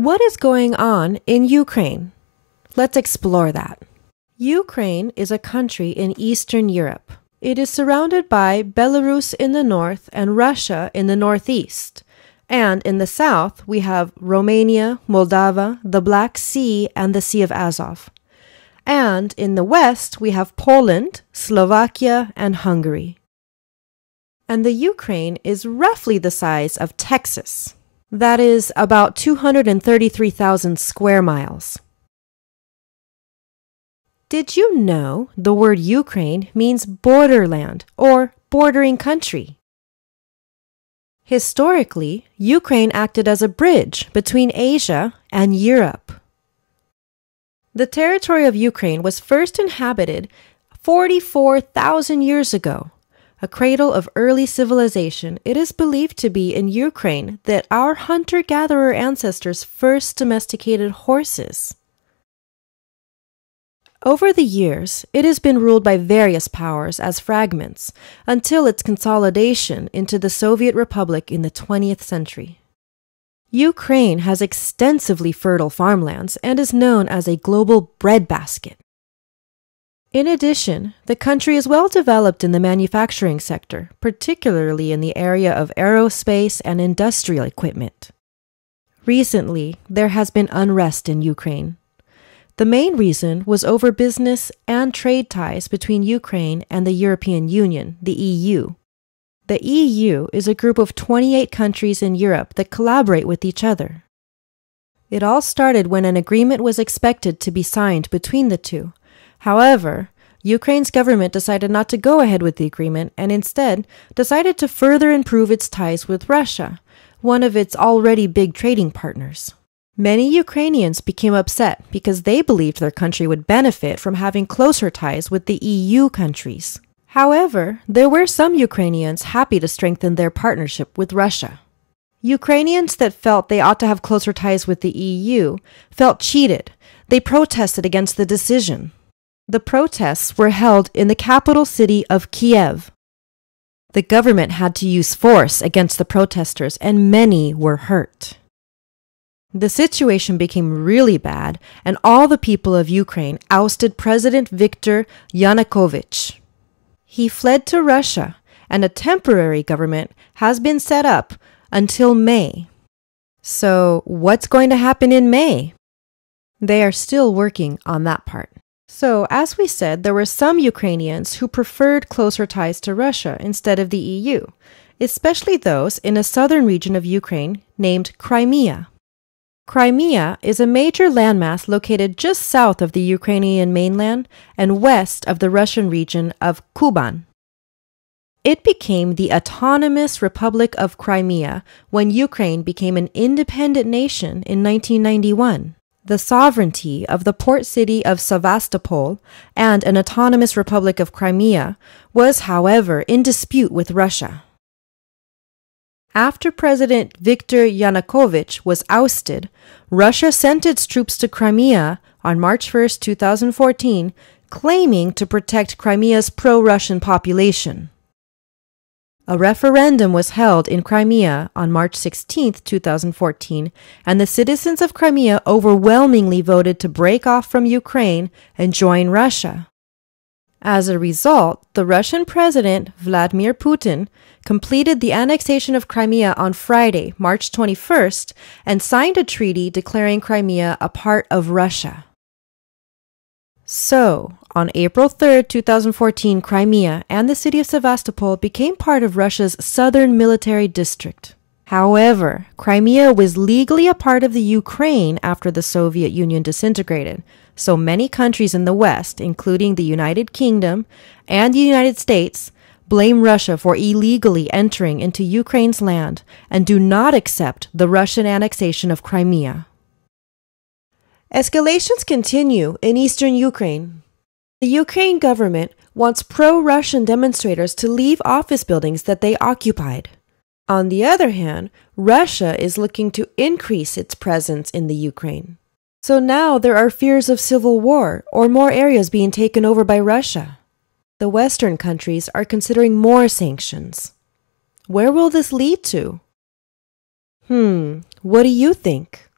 What is going on in Ukraine? Let's explore that. Ukraine is a country in Eastern Europe. It is surrounded by Belarus in the north and Russia in the northeast. And in the south, we have Romania, Moldova, the Black Sea, and the Sea of Azov. And in the west, we have Poland, Slovakia, and Hungary. And the Ukraine is roughly the size of Texas. That is about 233,000 square miles. Did you know the word Ukraine means borderland or bordering country? Historically, Ukraine acted as a bridge between Asia and Europe. The territory of Ukraine was first inhabited 44,000 years ago. A cradle of early civilization, it is believed to be in Ukraine that our hunter-gatherer ancestors first domesticated horses. Over the years, it has been ruled by various powers as fragments until its consolidation into the Soviet Republic in the 20th century. Ukraine has extensively fertile farmlands and is known as a global breadbasket. In addition, the country is well developed in the manufacturing sector, particularly in the area of aerospace and industrial equipment. Recently, there has been unrest in Ukraine. The main reason was over business and trade ties between Ukraine and the European Union, the EU. The EU is a group of 28 countries in Europe that collaborate with each other. It all started when an agreement was expected to be signed between the two. However, Ukraine's government decided not to go ahead with the agreement and instead decided to further improve its ties with Russia, one of its already big trading partners. Many Ukrainians became upset because they believed their country would benefit from having closer ties with the EU countries. However, there were some Ukrainians happy to strengthen their partnership with Russia. Ukrainians that felt they ought to have closer ties with the EU felt cheated. They protested against the decision. The protests were held in the capital city of Kiev. The government had to use force against the protesters, and many were hurt. The situation became really bad, and all the people of Ukraine ousted President Viktor Yanukovych. He fled to Russia, and a temporary government has been set up until May. So, what's going to happen in May? They are still working on that part. So, as we said, there were some Ukrainians who preferred closer ties to Russia instead of the EU, especially those in a southern region of Ukraine named Crimea. Crimea is a major landmass located just south of the Ukrainian mainland and west of the Russian region of Kuban. It became the Autonomous Republic of Crimea when Ukraine became an independent nation in 1991. The sovereignty of the port city of Sevastopol and an autonomous Republic of Crimea was, however, in dispute with Russia. After President Viktor Yanukovych was ousted, Russia sent its troops to Crimea on March 1, 2014, claiming to protect Crimea's pro-Russian population. A referendum was held in Crimea on March 16, 2014, and the citizens of Crimea overwhelmingly voted to break off from Ukraine and join Russia. As a result, the Russian President Vladimir Putin completed the annexation of Crimea on Friday, March 21st, and signed a treaty declaring Crimea a part of Russia. So, on April 3, 2014, Crimea and the city of Sevastopol became part of Russia's southern military district. However, Crimea was legally a part of the Ukraine after the Soviet Union disintegrated, so many countries in the West, including the United Kingdom and the United States, blame Russia for illegally entering into Ukraine's land and do not accept the Russian annexation of Crimea. Escalations continue in eastern Ukraine. The Ukraine government wants pro-Russian demonstrators to leave office buildings that they occupied. On the other hand, Russia is looking to increase its presence in the Ukraine. So now there are fears of civil war or more areas being taken over by Russia. The Western countries are considering more sanctions. Where will this lead to? What do you think?